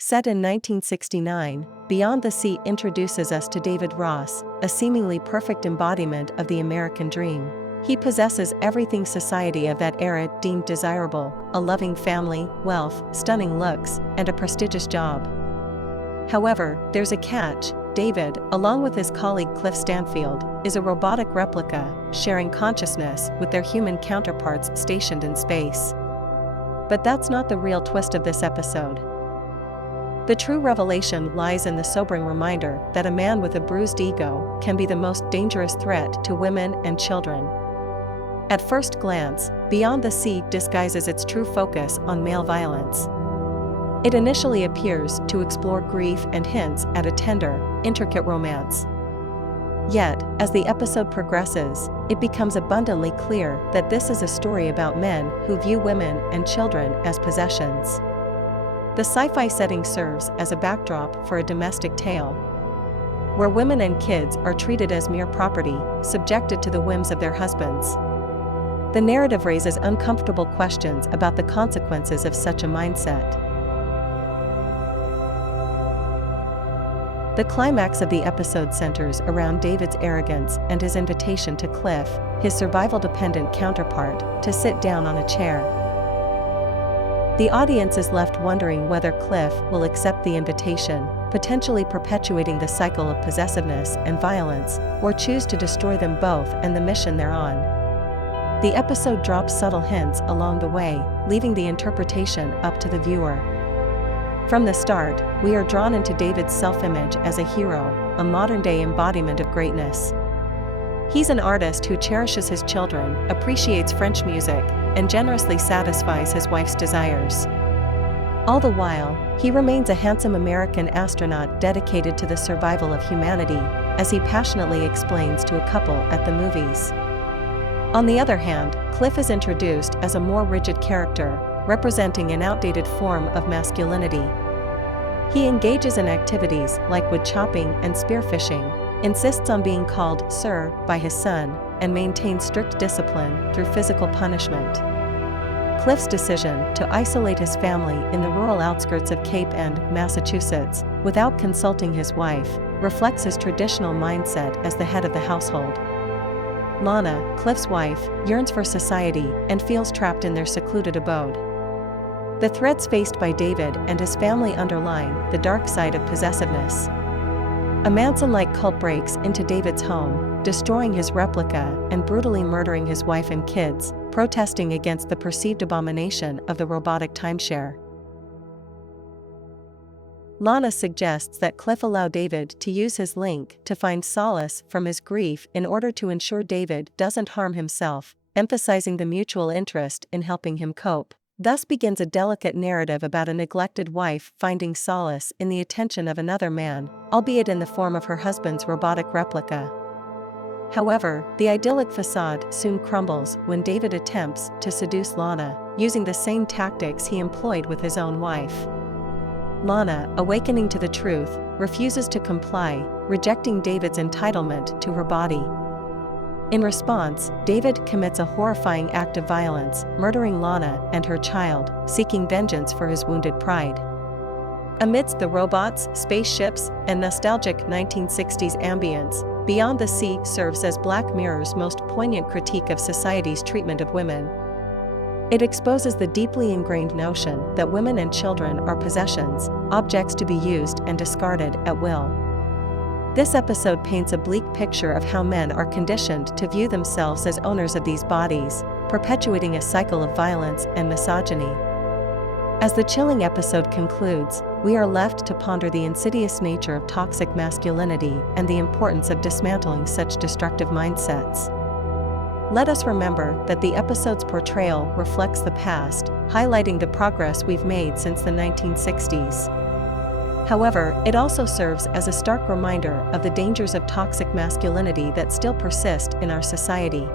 Set in 1969, Beyond the Sea introduces us to David Ross, a seemingly perfect embodiment of the American dream. He possesses everything society of that era deemed desirable: a loving family, wealth, stunning looks, and a prestigious job. However, there's a catch. David, along with his colleague Cliff Stanfield, is a robotic replica, sharing consciousness with their human counterparts stationed in space. But that's not the real twist of this episode. The true revelation lies in the sobering reminder that a man with a bruised ego can be the most dangerous threat to women and children. At first glance, Beyond the Sea disguises its true focus on male violence. It initially appears to explore grief and hints at a tender, intricate romance. Yet, as the episode progresses, it becomes abundantly clear that this is a story about men who view women and children as possessions. The sci-fi setting serves as a backdrop for a domestic tale, where women and kids are treated as mere property, subjected to the whims of their husbands. The narrative raises uncomfortable questions about the consequences of such a mindset. The climax of the episode centers around David's arrogance and his invitation to Cliff, his survival-dependent counterpart, to sit down on a chair. The audience is left wondering whether Cliff will accept the invitation, potentially perpetuating the cycle of possessiveness and violence, or choose to destroy them both and the mission they're on. The episode drops subtle hints along the way, leaving the interpretation up to the viewer. From the start, we are drawn into David's self-image as a hero, a modern-day embodiment of greatness. He's an artist who cherishes his children, appreciates French music, and generously satisfies his wife's desires. All the while, he remains a handsome American astronaut dedicated to the survival of humanity, as he passionately explains to a couple at the movies. On the other hand, Cliff is introduced as a more rigid character, representing an outdated form of masculinity. He engages in activities like wood chopping and spearfishing, insists on being called "sir" by his son, and maintains strict discipline through physical punishment. Cliff's decision to isolate his family in the rural outskirts of Cape End, Massachusetts, without consulting his wife, reflects his traditional mindset as the head of the household. Lana, Cliff's wife, yearns for society and feels trapped in their secluded abode. The threats faced by David and his family underline the dark side of possessiveness. A Manson-like cult breaks into David's home, destroying his replica and brutally murdering his wife and kids, protesting against the perceived abomination of the robotic timeshare. Lana suggests that Cliff allow David to use his link to find solace from his grief in order to ensure David doesn't harm himself, emphasizing the mutual interest in helping him cope. Thus begins a delicate narrative about a neglected wife finding solace in the attention of another man, albeit in the form of her husband's robotic replica. However, the idyllic facade soon crumbles when David attempts to seduce Lana, using the same tactics he employed with his own wife. Lana, awakening to the truth, refuses to comply, rejecting David's entitlement to her body. In response, David commits a horrifying act of violence, murdering Lana and her child, seeking vengeance for his wounded pride. Amidst the robots, spaceships, and nostalgic 1960s ambience, Beyond the Sea serves as Black Mirror's most poignant critique of society's treatment of women. It exposes the deeply ingrained notion that women and children are possessions, objects to be used and discarded at will. This episode paints a bleak picture of how men are conditioned to view themselves as owners of these bodies, perpetuating a cycle of violence and misogyny. As the chilling episode concludes, we are left to ponder the insidious nature of toxic masculinity and the importance of dismantling such destructive mindsets. Let us remember that the episode's portrayal reflects the past, highlighting the progress we've made since the 1960s. However, it also serves as a stark reminder of the dangers of toxic masculinity that still persist in our society.